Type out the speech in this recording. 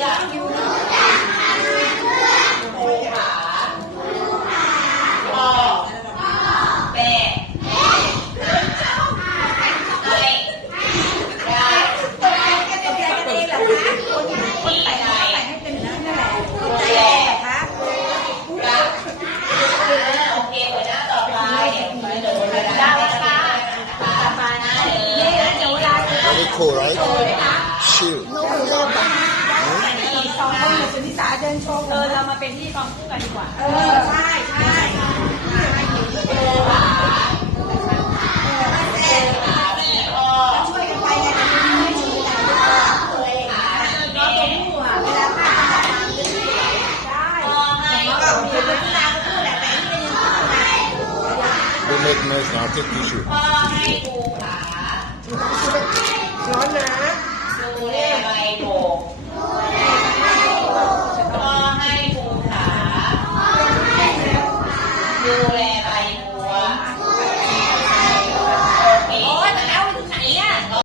ลือกครูขาพ่อแม่ให้ได้ที่ใดดูแลรักโอเคหัวหน้าต่อไปได้ค่ะมานะVery cool, right? Chill. เรามาเป็นที่กองคู่กันดีกว่าใช่ครูขาพี่พ่อช่วยกันไปกันนะเคยหาแม่เวลาป้าทำงานได้พ่อให้ก็มีเวลาก็พูดแหละแต่ที่นึงพูดไป Don't make noise now. Take tissue. พ่อให้ครูขาร้อนนะดูแลใบโบกพ่อให้ครูขาดูแล